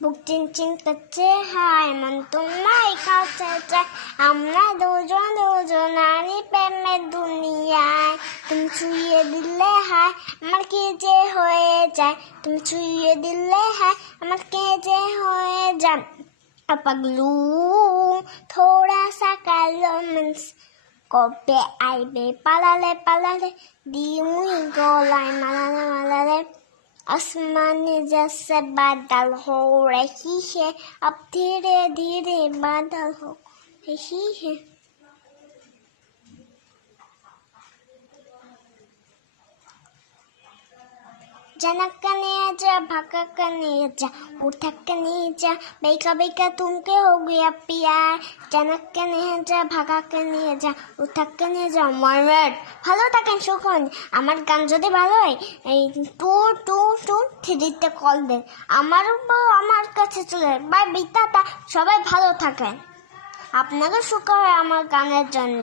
বুক চিনচিন করছে হায় মন তোমায় কাছে চায় আমরা দুজনারই প্রেমের দুনিয়ায় তুমি ছুঁয়ে দিলে হায় আমার কি যে হয়ে যায় তুমি ছুঁয়ে দিলে হায় আমার কে যে হয়ে যায় पगलू थोड़ा सा रोमांस कबे आइबे पालाले दी मुई गोलाई मालाले आसमान जैसे बादल हो रही है अब धीरे धीरे बादल हो रही है जनक कने जा भाका कने जा उठक कने जा बेका बेका तुमके हो गया प्यार जनक कने जा भाका कने जा उठक कने जा মারমেড ভালো থাকেন সুখন আমার গান যদি ভালো হয় এই 223তে কল দেন আমার কাছে চলে বাই বিতাতা সবাই ভালো থাকেন আপনাদের সুখ হয় আমার গানের জন্য